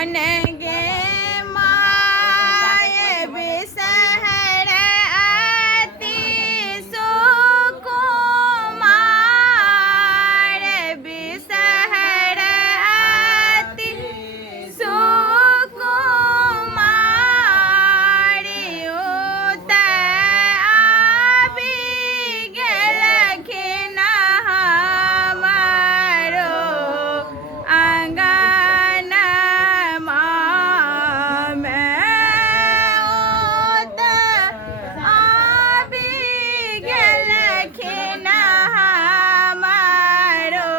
गे माय बिसहर अति सुकुमार बिसहर अति सुकुमार उत आबि गेलखिन हमारो आंगनमा में उत आबि गेलखिन हमारो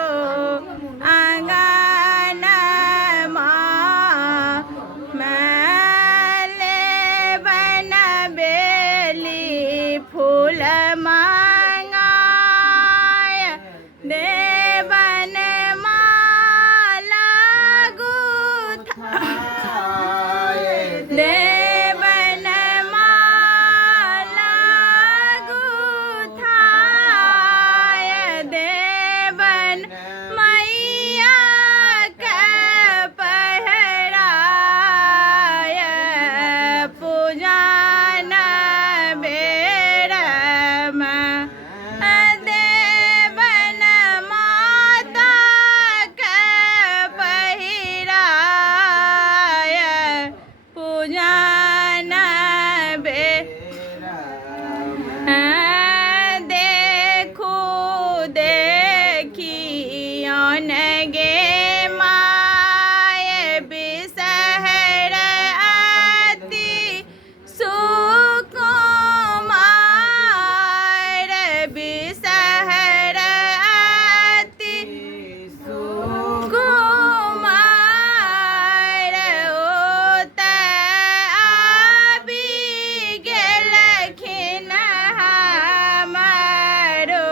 आंगनमा में लेबन बेली फूल मंगाय देवन माला गुथाय देवन माला गुथाय देवन मैया के पहराय पूजन बेर में देवन माता के पहिराय पूजन बेर देखू देखियौन गे माय बिसहर अति सुकुमार बिसहर अति सुकुमार उत आबि गेलखिन हमारो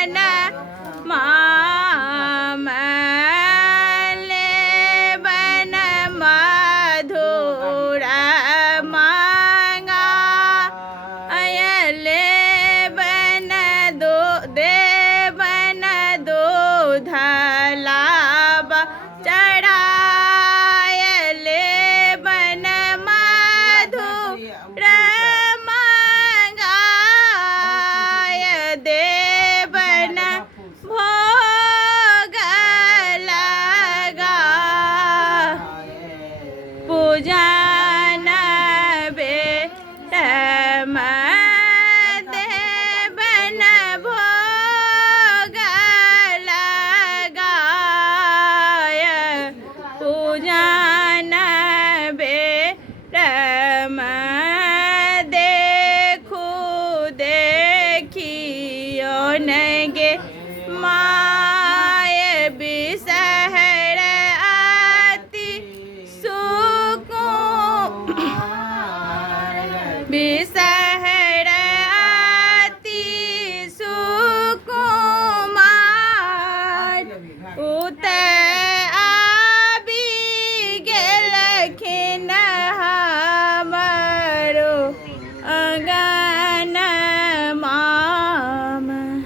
आंगनमा में लेबन मधुर मंगाय लेबन देवन दूध लाब चढ़ाय लेबन मधुर मंगाय देवन भोग लगा पूजन बेर में देवन भोग लगाय पूजन बेर में देखू देखियौन गे